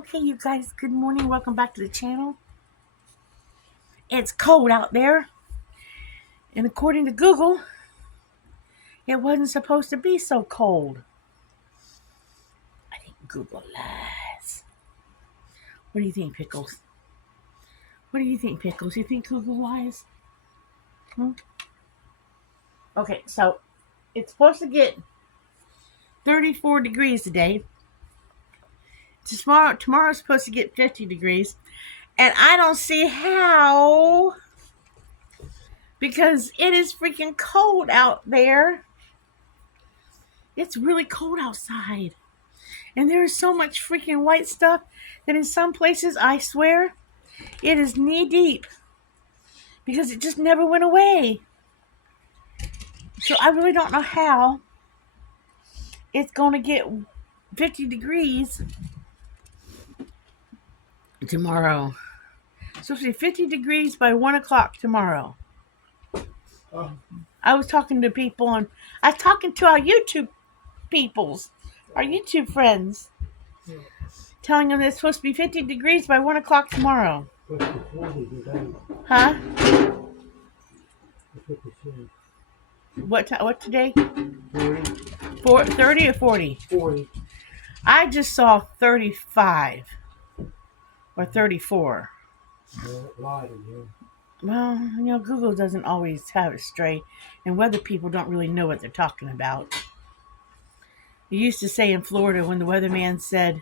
Okay, you guys, good morning. Welcome back to the channel. It's cold out there. And according to Google, it wasn't supposed to be so cold. I think Google lies. What do you think, Pickles? What do you think, Pickles? You think Google lies? Okay, so it's supposed to get 34 degrees today. Tomorrow's supposed to get 50 degrees. And I don't see how, because it is freaking cold out there. It's really cold outside. And there is so much freaking white stuff that in some places, I swear, it is knee deep. Because it just never went away. So I really don't know how it's going to get 50 degrees tomorrow. It's supposed to be 50 degrees by 1 o'clock tomorrow. I was talking to people I was talking to our YouTube peoples, our YouTube friends, telling them it's supposed to be 50 degrees by 1 o'clock tomorrow. Huh? What today? 30 or 40? 40. I just saw 35 or 34. Well, Google doesn't always have it straight, and weather people don't really know what they're talking about. You used to say in Florida when the weatherman said,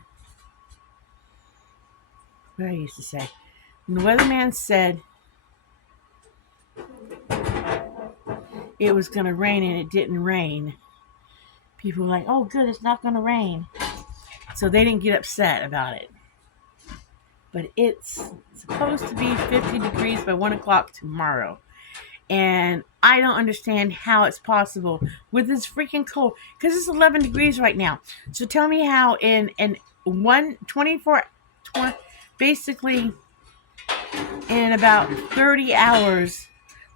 what I used to say, when the weatherman said it was going to rain and it didn't rain, people were like, oh good, it's not going to rain. So they didn't get upset about it. But it's supposed to be 50 degrees by 1 o'clock tomorrow. And I don't understand how it's possible with this freaking cold. Because it's 11 degrees right now. So tell me how in 24, basically in about 30 hours,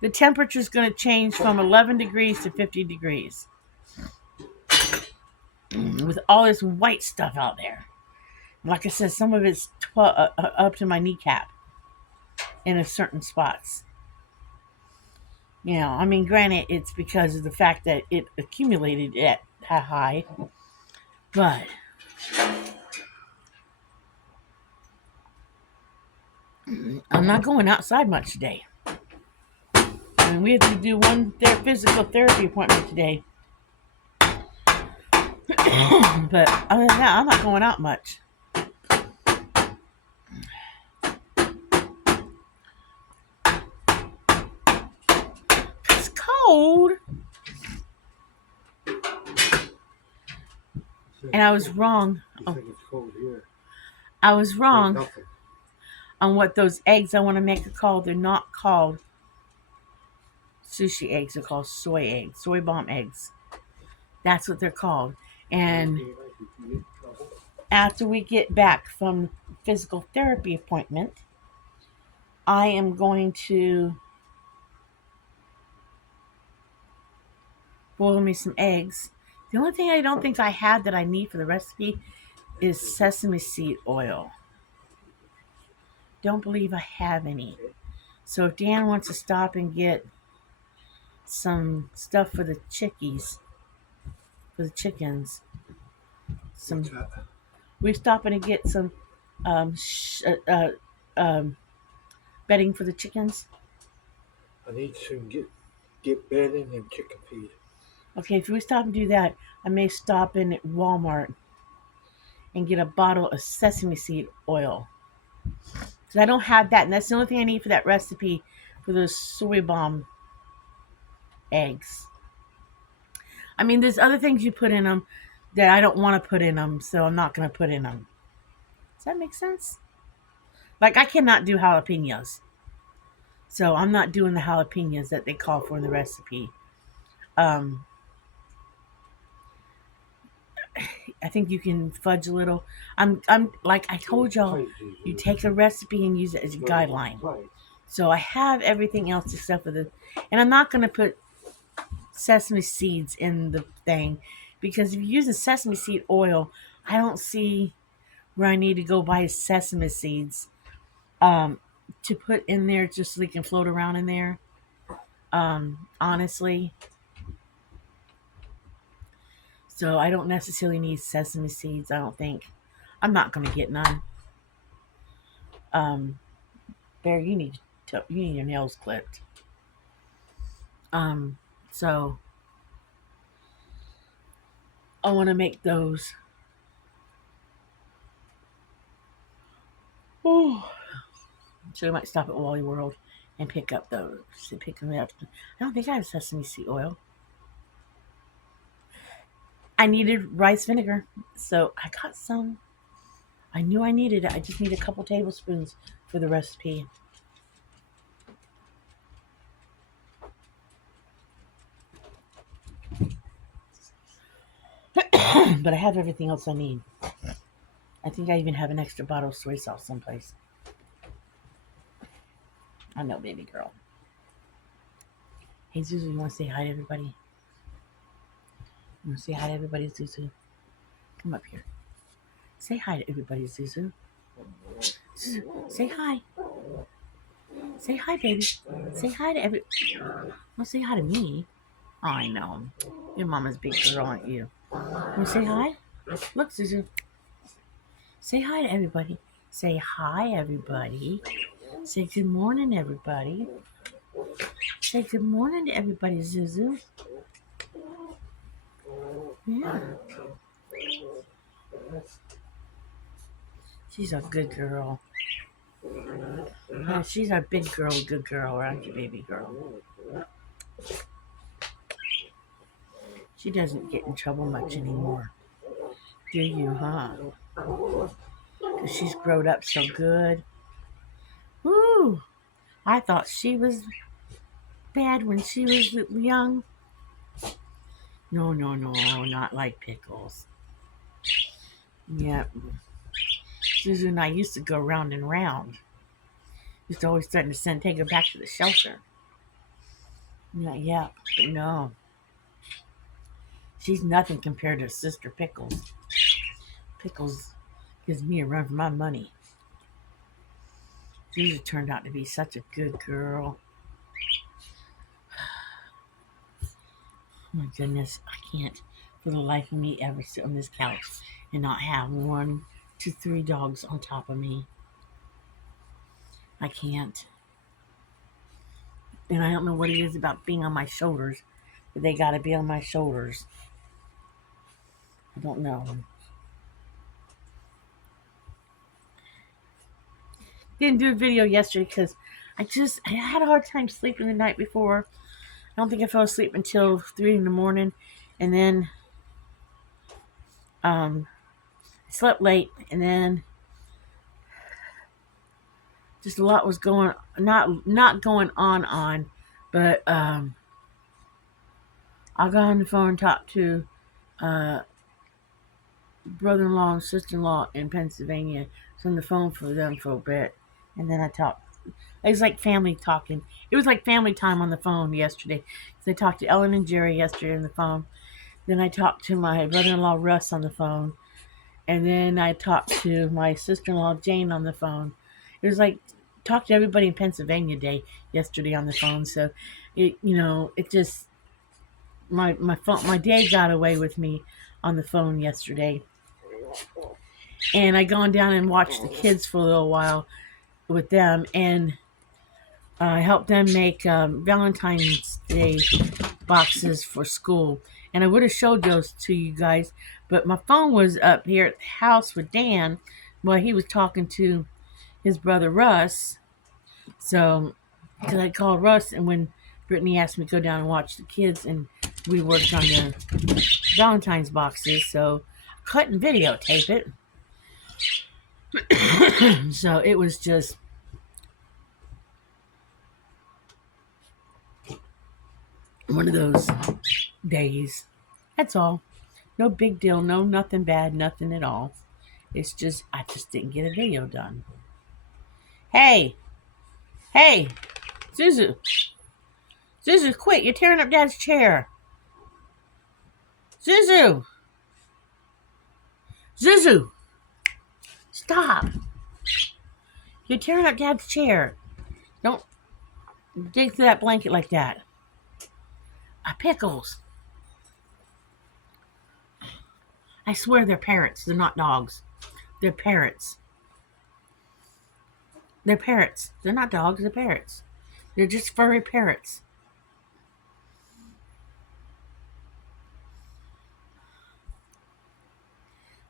the temperature is going to change from 11 degrees to 50 degrees. With all this white stuff out there. Like I said, some of it's up to my kneecap in certain spots. Granted, it's because of the fact that it accumulated at that high. But I'm not going outside much today. We have to do one physical therapy appointment today. But other than that, I'm not going out much. It's cold. And I was wrong. I was wrong on what those eggs I want to make are called. They're not called sushi eggs. They're called soy eggs, soy bomb eggs. That's what they're called. And after we get back from physical therapy appointment, I am going to boil me some eggs. The only thing I don't think I have that I need for the recipe is sesame seed oil. Don't believe I have any. So if Dan wants to stop and get some stuff for the chickens, we're stopping to get some bedding for the chickens. I need to get bedding and chicken feed. Okay, if we stop and do that, I may stop in at Walmart and get a bottle of sesame seed oil. Because I don't have that, and that's the only thing I need for that recipe for those soy bomb eggs. There's other things you put in them that I don't want to put in them, so I'm not going to put in them. Does that make sense? Like, I cannot do jalapenos. So I'm not doing the jalapenos that they call for in the recipe. I think you can fudge a little. I'm like I told y'all, you take a recipe and use it as a guideline. So I have everything else except for and I'm not going to put sesame seeds in the thing, because if you use the sesame seed oil, I don't see where I need to go buy sesame seeds to put in there just so they can float around in there. Honestly. So I don't necessarily need sesame seeds, I don't think. I'm not going to get none. Bear, you need your nails clipped. So I want to make those. Oh, so I might stop at Wally World and pick up those. Pick them up. I don't think I have sesame seed oil. I needed rice vinegar, so I got some. I knew I needed it. I just need a couple tablespoons for the recipe. But I have everything else I need. I think I even have an extra bottle of soy sauce someplace. I know, baby girl. Hey, Zuzu, you want to say hi to everybody? You want to say hi to everybody, Zuzu? Come up here. Say hi to everybody, Zuzu. Say hi. Say hi, baby. Say hi to every. Don't say hi to me. Oh, I know. Your mama's big girl, aren't you? Want to say hi? Look, Zuzu. Say hi to everybody. Say hi, everybody. Say good morning, everybody. Say good morning to everybody, Zuzu. Yeah. She's a good girl. She's our big girl, good girl, aren't you, baby girl? She doesn't get in trouble much anymore. Do you, huh? Because she's grown up so good. Woo! I thought she was bad when she was young. No, not like Pickles. Yep. Susan and I used to go round and round. Used to always threaten to take her back to the shelter. Yeah, but no. She's nothing compared to Sister Pickles. Pickles gives me a run for my money. Susan turned out to be such a good girl. Oh my goodness, I can't for the life of me ever sit on this couch and not have 1 to 3 dogs on top of me. I can't. And I don't know what it is about being on my shoulders, but they gotta be on my shoulders. I don't know. Didn't do a video yesterday because I had a hard time sleeping the night before. I don't think I fell asleep until 3 in the morning, and then I slept late, and then just a lot was going not going on, but I got on the phone and talked to brother-in-law and sister-in-law in Pennsylvania. I was on the phone for them for a bit, and then I talked. It was like family talking. It was like family time on the phone yesterday. So I talked to Ellen and Jerry yesterday on the phone. Then I talked to my brother-in-law Russ on the phone, and then I talked to my sister-in-law Jane on the phone. It was like talked to everybody in Pennsylvania day yesterday on the phone. So it just my phone, my day got away with me on the phone yesterday. And I gone down and watched the kids for a little while with them, and I helped them make Valentine's Day boxes for school. And I would have showed those to you guys, but my phone was up here at the house with Dan while he was talking to his brother Russ. So, because I called Russ, and when Brittany asked me to go down and watch the kids, and we worked on the Valentine's boxes, so I couldn't videotape it. So it was just one of those days. That's all. No big deal. No, nothing bad. Nothing at all. It's just, I just didn't get a video done. Hey, Zuzu. Zuzu, quit. You're tearing up Dad's chair. Zuzu. Stop. You're tearing up Dad's chair. Don't dig through that blanket like that. Pickles. I swear they're parrots. They're not dogs. They're parrots. They're parrots. They're not dogs. They're parrots. They're just furry parrots.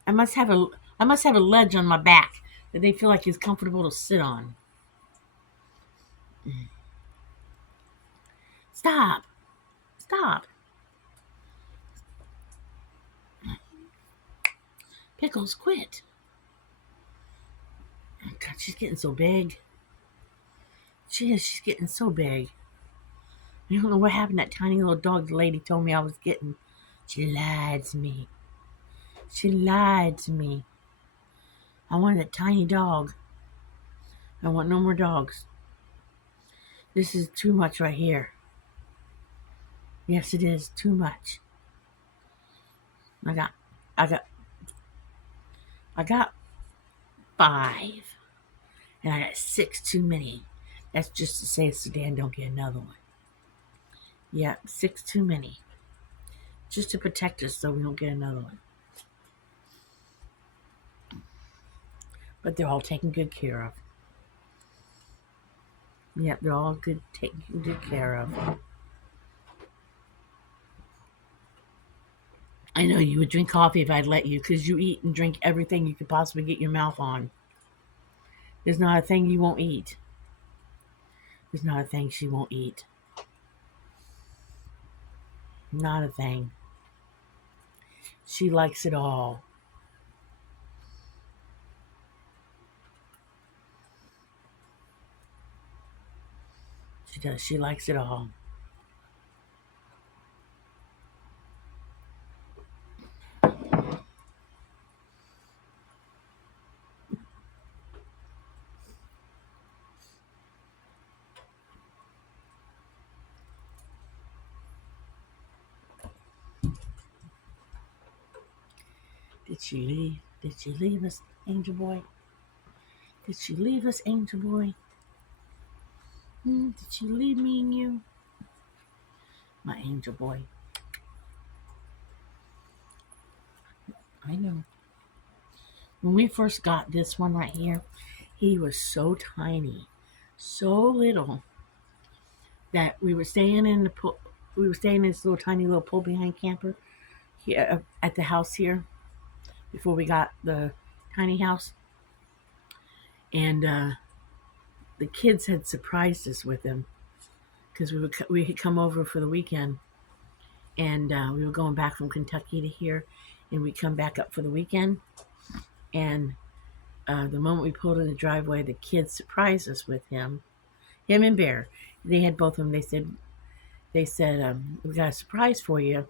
I must have a ledge on my back that they feel like is comfortable to sit on. Stop. Stop. Pickles, quit. Oh, God, she's getting so big. She is. She's getting so big. I don't know what happened to that tiny little dog the lady told me I was getting. She lied to me. She lied to me. I wanted a tiny dog. I want no more dogs. This is too much right here. Yes, it is too much. I got 5, and I got 6 too many. That's just to say so Dan don't get another one. Yep, 6 too many. Just to protect us so we don't get another one. But they're all taken good care of. Yep, they're all taken good care of. I know you would drink coffee if I'd let you, because you eat and drink everything you could possibly get your mouth on. There's not a thing you won't eat. There's not a thing she won't eat. Not a thing. She likes it all. She does. She likes it all. Did she leave? Did she leave us, Angel Boy? Did she leave us, Angel Boy? Did she leave me and you? My Angel Boy. I know. When we first got this one right here, he was so tiny, so little, that we were staying in the pool. We were staying in this little tiny little pull behind camper here at the house here before we got the tiny house, and the kids had surprised us with him because we had come over for the weekend, and we were going back from Kentucky to here, and we come back up for the weekend, and the moment we pulled in the driveway, the kids surprised us with him and Bear. They had both of them. They said, we got a surprise for you,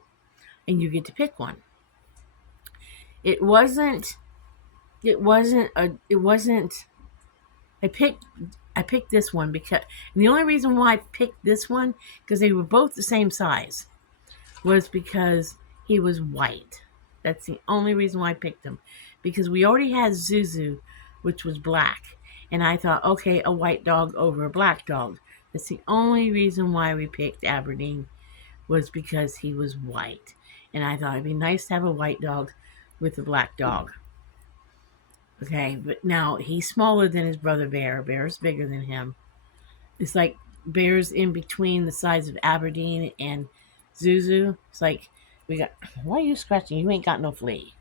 and you get to pick one. It wasn't. I picked this one because, and the only reason why I picked this one, because they were both the same size, was because he was white. That's the only reason why I picked him, because we already had Zuzu, which was black, and I thought, okay, a white dog over a black dog. That's the only reason why we picked Aberdeen, was because he was white, and I thought it'd be nice to have a white dog with a black dog. Okay, but now he's smaller than his brother Bear. Bear's bigger than him. It's like Bear's in between the size of Aberdeen and Zuzu. It's like why are you scratching? You ain't got no flea.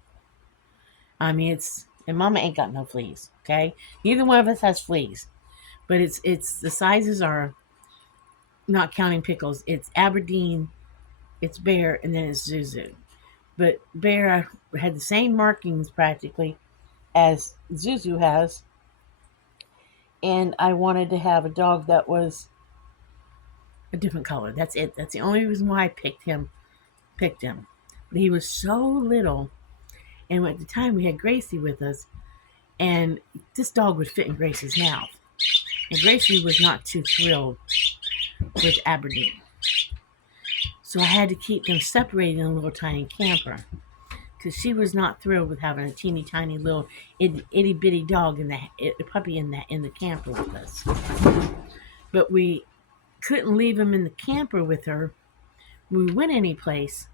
I mean, and Mama ain't got no fleas. Okay, neither one of us has fleas, but it's the sizes are not counting Pickles. It's Aberdeen, it's Bear, and then it's Zuzu. But Bear had the same markings practically as Zuzu has, and I wanted to have a dog that was a different color. That's it. That's the only reason why I picked him. But he was so little, and at the time we had Gracie with us, and this dog would fit in Gracie's mouth, and Gracie was not too thrilled with Aberdeen, so I had to keep them separated in a little tiny camper, because she was not thrilled with having a teeny tiny little itty bitty dog puppy in the camper with us. But we couldn't leave him in the camper with her when we went any place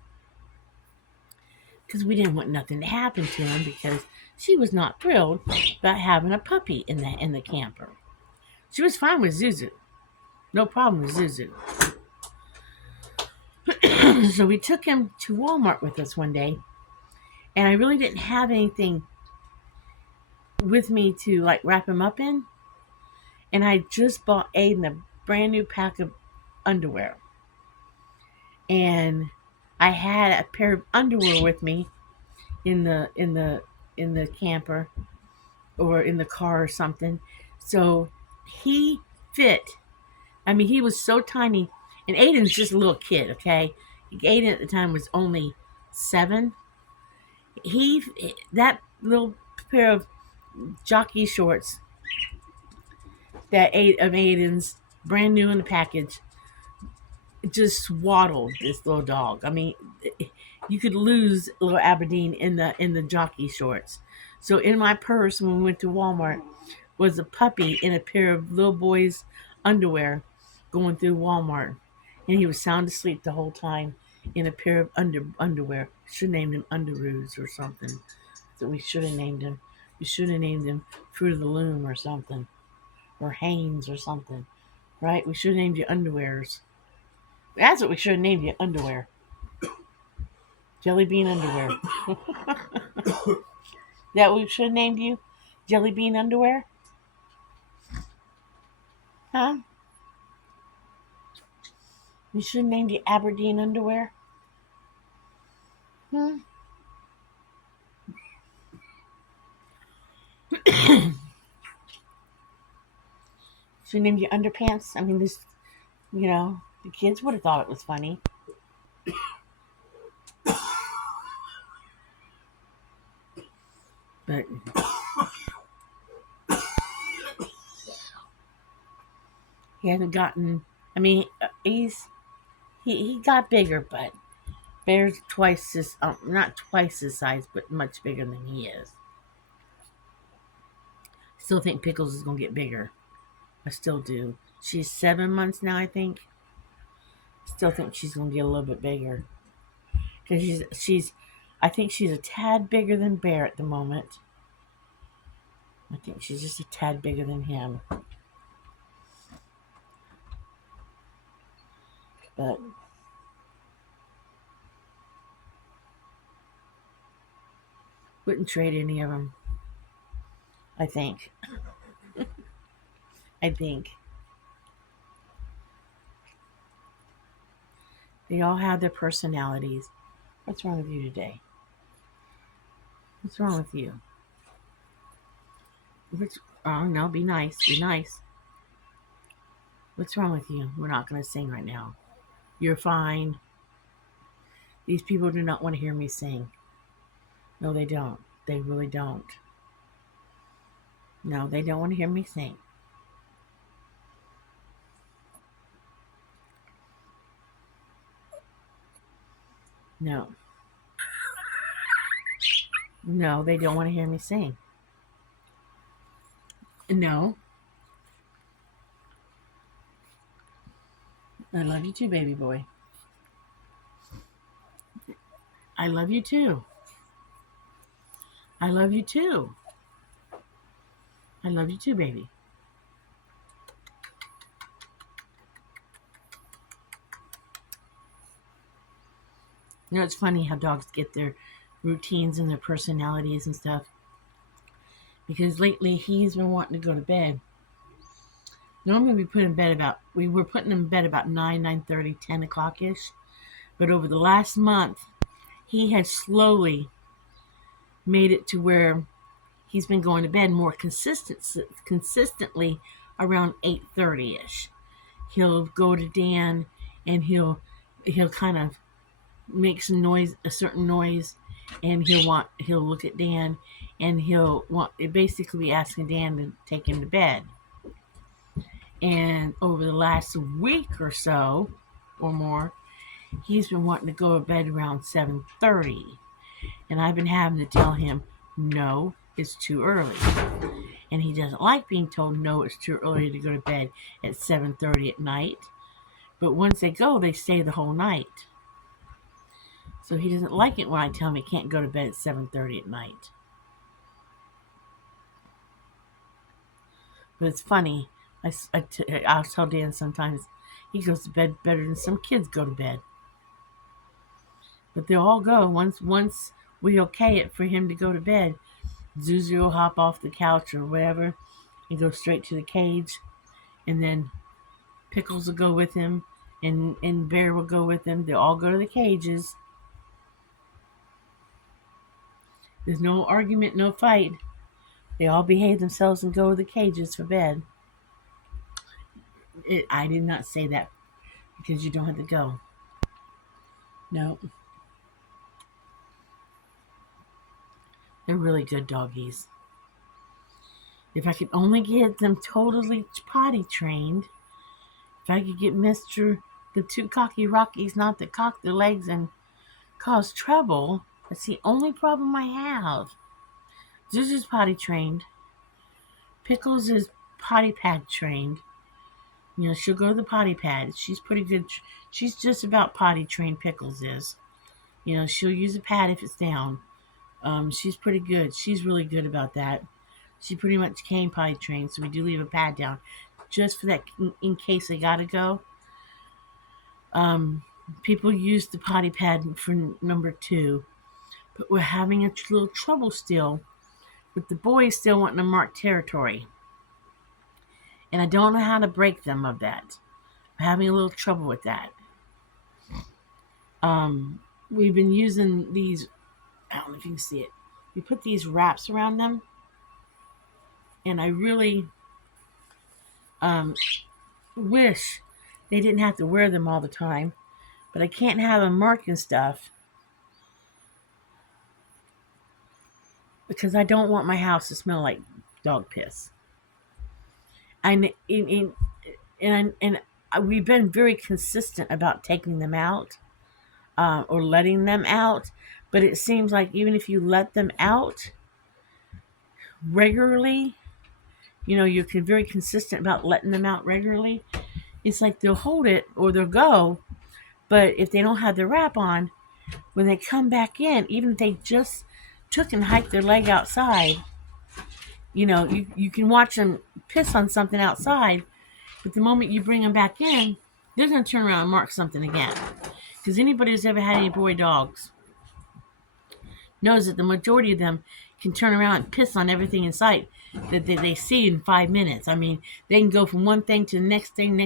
because we didn't want nothing to happen to him because she was not thrilled about having a puppy in the camper. She was fine with Zuzu. No problem with Zuzu. So we took him to Walmart with us one day, and I really didn't have anything with me to like wrap him up in. And I just bought Aiden a brand new pack of underwear. And I had a pair of underwear with me in the camper or in the car or something. So he fit. I mean, he was so tiny, and Aiden's just a little kid, okay? Aiden at the time was only 7. That little pair of jockey shorts of Aiden's, brand new in the package, just swaddled this little dog. I mean, you could lose little Aberdeen in the jockey shorts. So in my purse when we went to Walmart was a puppy in a pair of little boy's underwear going through Walmart. And he was sound asleep the whole time in a pair of underwear. Should have named him Underoos or something. So we should have named him. We should have named him Fruit of the Loom or something. Or Hanes or something. Right? We should have named you Underwears. That's what we should have named you, underwear. Jellybean underwear. That we should have named you? Jellybean underwear? Huh? We should have named you Aberdeen underwear? Hmm? Should have named you underpants? I mean, the kids would have thought it was funny. But he hasn't gotten. I mean, he got bigger, but Bear's twice his, not twice his size, but much bigger than he is. Still think Pickles is gonna get bigger. I still do. She's 7 months now, I think. Still think she's gonna get a little bit bigger because I think she's a tad bigger than Bear at the moment. I think she's just a tad bigger than him. But wouldn't trade any of them. I think. I think. They all have their personalities. What's wrong with you today? What's wrong with you? Oh, no, be nice. Be nice. What's wrong with you? We're not going to sing right now. You're fine. These people do not want to hear me sing. No, they don't. They really don't. No, they don't want to hear me sing. No. No, they don't want to hear me sing. No. I love you too, baby boy. I love you too. I love you too. I love you too, baby. You know, it's funny how dogs get their routines and their personalities and stuff. Because lately he's been wanting to go to bed. Normally we were putting him in bed about 9, 9:30, 10 o'clock ish. But over the last month, he has slowly made it to where he's been going to bed more consistently around 8:30 ish. He'll go to Dan and he'll kind of make some noise, a certain noise, and he'll look at Dan and he'll basically asking Dan to take him to bed. And over the last week or so or more, he's been wanting to go to bed around 7:30. And I've been having to tell him, no, it's too early. And he doesn't like being told, no, it's too early to go to bed at 7:30 at night. But once they go, they stay the whole night. So he doesn't like it when I tell him he can't go to bed at 7:30 at night. But it's funny. I'll tell Dan sometimes he goes to bed better than some kids go to bed. But they'll all go once we okay it for him to go to bed. Zuzu will hop off the couch or whatever and go straight to the cage, and then Pickles will go with him, and Bear will go with him. They'll all go to the cages. There's no argument, no fight. They all behave themselves and go to the cages for bed. I did not say that because you don't have to go. No. They're really good doggies. If I could only get them totally potty trained, if I could get the two cocky Rockies not to cock their legs and cause trouble, that's the only problem I have. Zuzu's potty trained. Pickles is potty pad trained. You know, she'll go to the potty pad. She's pretty good. She's just about potty trained, Pickles is. You know, she'll use a pad if it's down. She's pretty good. She's really good about that. She pretty much came potty trained, so we do leave a pad down just for that in case they gotta go. People use the potty pad for number 2, but we're having a little trouble still with the boys still wanting to mark territory, and I don't know how to break them of that. I'm having a little trouble with that. We've been using these. I don't know if you can see it. We put these wraps around them, and I really wish they didn't have to wear them all the time, but I can't have them marking stuff because I don't want my house to smell like dog piss. And we've been very consistent about taking them out or letting them out, but it seems like even if you let them out regularly, you know, you're very consistent about letting them out regularly, it's like they'll hold it or they'll go, but if they don't have their wrap on, when they come back in, even if they just took and hiked their leg outside, you know, you can watch them piss on something outside, but the moment you bring them back in, they're going to turn around and mark something again. Because anybody who's ever had any boy dogs knows that the majority of them can turn around and piss on everything in sight that they see in 5 minutes. I mean, they can go from one thing to the next thing,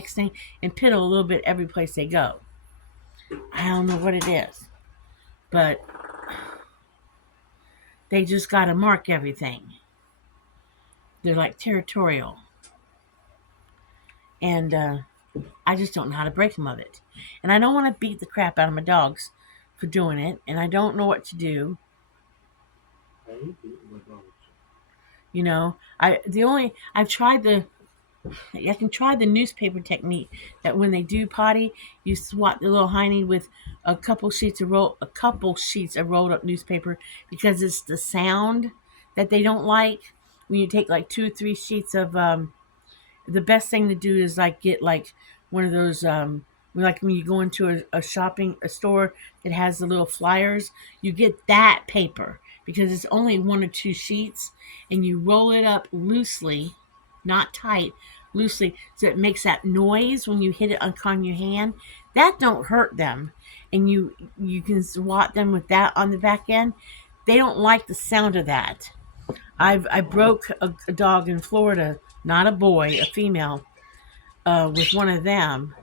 and piddle a little bit every place they go. I don't know what it is, but they just got to mark everything. They're like territorial. And I just don't know how to break them of it. And I don't want to beat the crap out of my dogs for doing it, and I don't know what to do. You know, I can try the newspaper technique that when they do potty, you swat the little hiney with a couple sheets of rolled up newspaper, because it's the sound that they don't like. When you take like 2 or 3 sheets of the best thing to do is like get like one of those like when you go into a store that has the little flyers, you get that paper because it's only 1 or 2 sheets, and you roll it up loosely, not tight, loosely, so it makes that noise when you hit it on your hand. That don't hurt them, and you can swat them with that on the back end. They don't like the sound of that. I broke a dog in Florida, not a boy, a female, with one of them.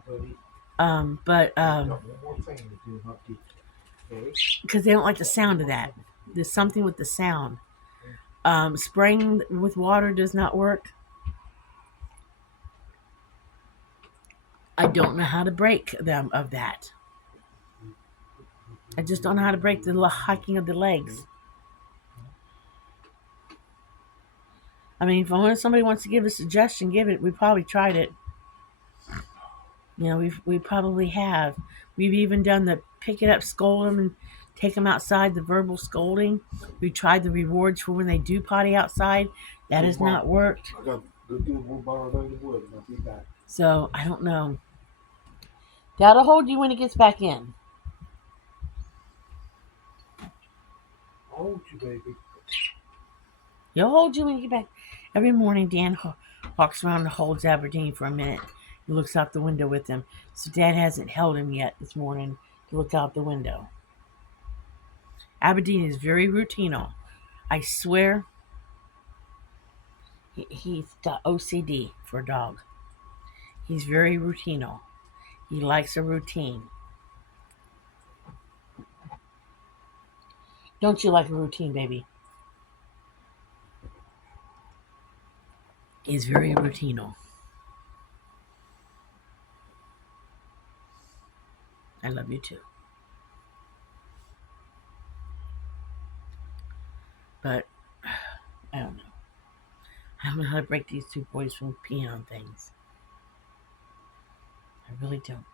Because they don't like the sound of that. There's something with the sound. Spraying with water does not work. I don't know how to break them of that. I just don't know how to break the hiking of the legs. I mean, if somebody wants to give a suggestion, give it. We probably tried it. You know, we probably have. We've even done the pick it up, scold them, and take them outside, the verbal scolding. We tried the rewards for when they do potty outside. That has not worked. I got to get one borrowed out of the wood and I'll be back. So I don't know. That'll hold you when it gets back in. I'll hold you, baby. He'll hold you when you get back. Every morning, Dan walks around and holds Aberdeen for a minute. He looks out the window with him. So Dad hasn't held him yet this morning to look out the window. Aberdeen is very routinal. I swear he's got OCD for a dog. He's very routinal. He likes a routine. Don't you like a routine, baby? He's very routinal. I love you too. But I don't know. I don't know how to break these two boys from peeing on things. I really don't.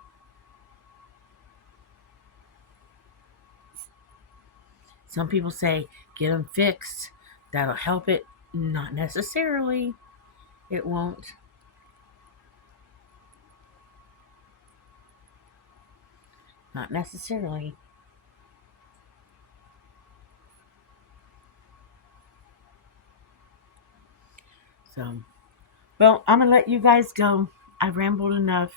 Some people say get them fixed. That'll help it. Not necessarily. It won't. Not necessarily. So, well, I'm going to let you guys go. I've rambled enough.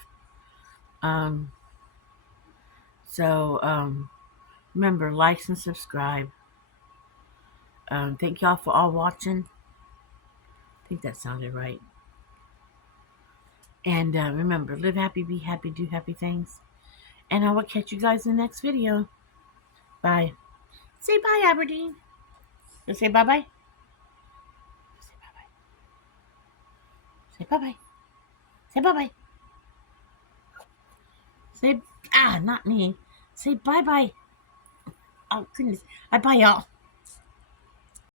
So, remember, likes and subscribe. Thank y'all for all watching. I think that sounded right. And remember, live happy, be happy, do happy things. And I will catch you guys in the next video. Bye. Say bye, Aberdeen. Let's say bye-bye. Say bye-bye. Say bye-bye. Say bye-bye. Say, not me. Say bye-bye. Oh, goodness. Bye-bye, y'all.